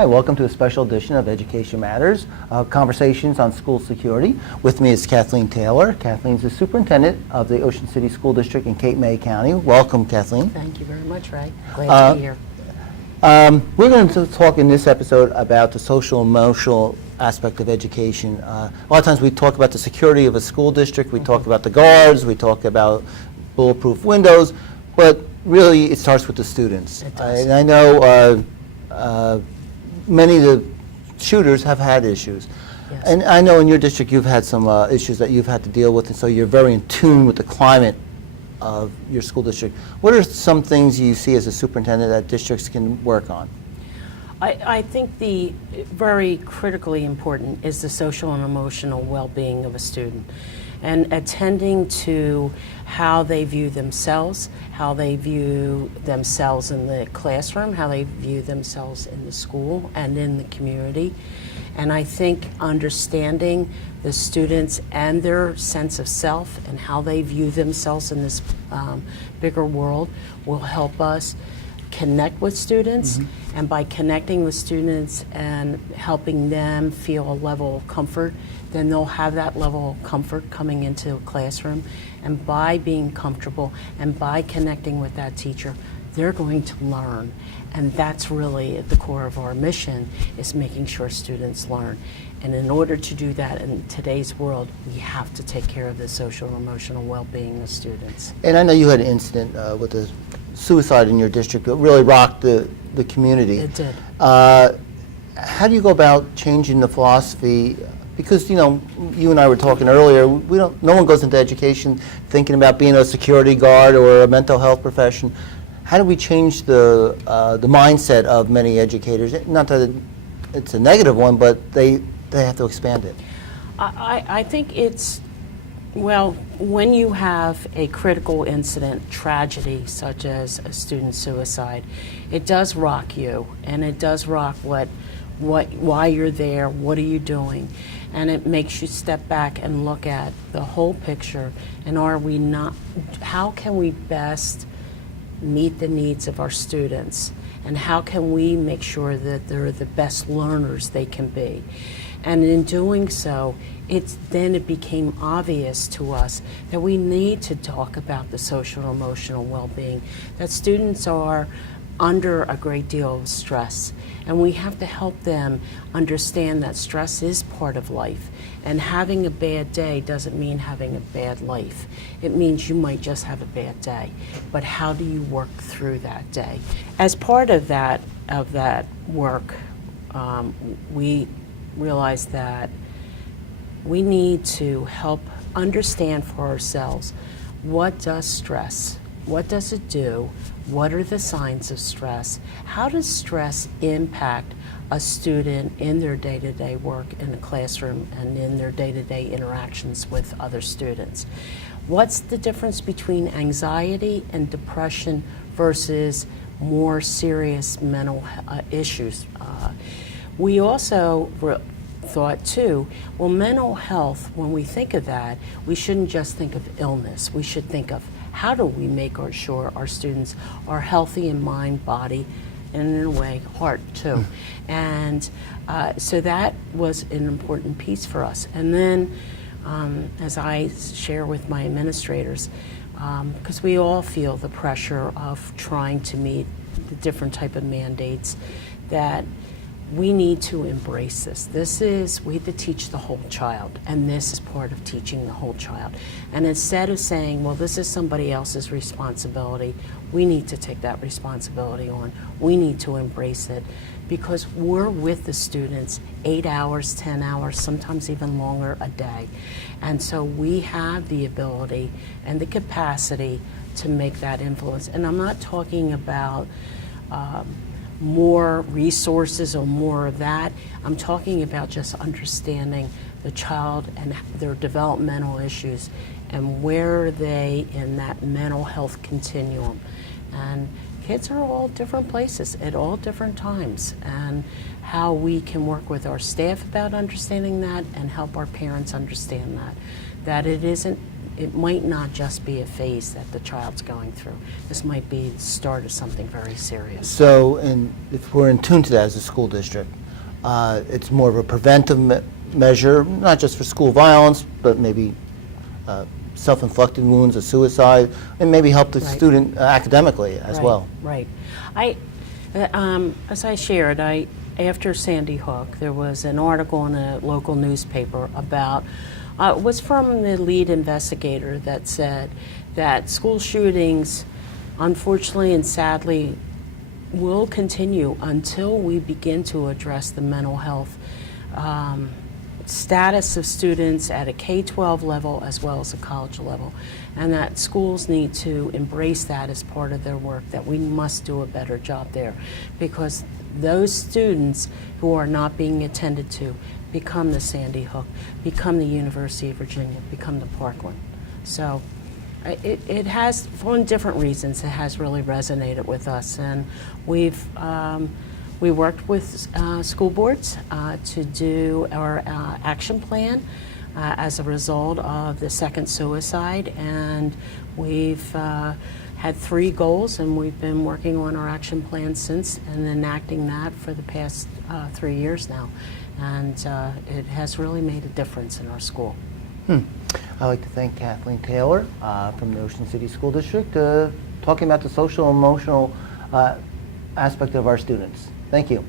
Hi, welcome to a special edition of Education Matters, conversations on school security. With me is Kathleen Taylor. Kathleen's the superintendent of the Ocean City School District in Cape May County. Welcome, Kathleen. Thank you very much, Ray. Glad to be here. We're going to talk in this episode about the social emotional aspect of education. A lot of times we talk about the security of a school district, we talk about the guards, we talk about bulletproof windows, but really it starts with the students. It does. And I know many of the shooters have had issues. Yes. And I know in your district you've had some issues that you've had to deal with, and so you're very in tune with the climate of your school district. What are some things you see as a superintendent that districts can work on? I think the very critically important is the social and emotional well-being of a student, and attending to how they view themselves, how they view themselves in the classroom, how they view themselves in the school and in the community. And I think understanding the students and their sense of self and how they view themselves in this bigger world will help us connect with students. And by connecting with students and helping them feel a level of comfort, then they'll have that level of comfort coming into a classroom. And by being comfortable and by connecting with that teacher, they're going to learn. And that's really at the core of our mission, is making sure students learn. And in order to do that in today's world, we have to take care of the social and emotional well-being of students. And I know you had an incident with a suicide in your district that really rocked the community. It did. How do you go about changing the philosophy? Because, you know, you and I were talking earlier, no one goes into education thinking about being a security guard or a mental health profession. How do we change the mindset of many educators? Not that it's a negative one, but they have to expand it. I think it's, well, when you have a critical incident, tragedy, such as a student suicide, it does rock you, and it does rock why you're there, what are you doing, and it makes you step back and look at the whole picture, and how can we best meet the needs of our students, and how can we make sure that they're the best learners they can be. And in doing so, it became obvious to us that we need to talk about the social and emotional well-being, that students are under a great deal of stress, and we have to help them understand that stress is part of life, and having a bad day doesn't mean having a bad life. It means you might just have a bad day, but how do you work through that day? As part of that work, we realized that we need to help understand for ourselves, what does stress, what does it do, what are the signs of stress, how does stress impact a student in their day-to-day work in the classroom and in their day-to-day interactions with other students. What's the difference between anxiety and depression versus more serious mental issues? We also thought too, well, mental health, when we think of that, we shouldn't just think of illness. We should think of how do we make sure our students are healthy in mind, body, and in a way, heart too. And so that was an important piece for us. And then, as I share with my administrators, because we all feel the pressure of trying to meet the different type of mandates, that we need to embrace this. We have to teach the whole child, and this is part of teaching the whole child. And instead of saying, well, this is somebody else's responsibility, we need to take that responsibility on. We need to embrace it, because we're with the students 8 hours, 10 hours, sometimes even longer a day. And so we have the ability and the capacity to make that influence. And I'm not talking about more resources or more of that. I'm talking about just understanding the child and their developmental issues and where are they in that mental health continuum. And kids are all different places at all different times, and how we can work with our staff about understanding that and help our parents understand that it might not just be a phase that the child's going through. This might be the start of something very serious. So, if we're in tune to that as a school district, it's more of a preventive measure, not just for school violence, but maybe self-inflicted wounds or suicide, and maybe help the Right. student academically as Right, well. Right. As I shared, after Sandy Hook, there was an article in a local newspaper about, it was from the lead investigator that said that school shootings, unfortunately and sadly, will continue until we begin to address the mental health status of students at a K-12 level as well as a college level, and that schools need to embrace that as part of their work, that we must do a better job there, because those students who are not being attended to become the Sandy Hook, become the University of Virginia, become the Parkland. So it has, for different reasons, it has really resonated with us, and we worked with school boards to do our action plan as a result of the second suicide, and we've had 3 goals, and we've been working on our action plan since and enacting that for the past 3 years now, and it has really made a difference in our school. I'd like to thank Kathleen Taylor from the Ocean City School District talking about the social and emotional aspect of our students. Thank you.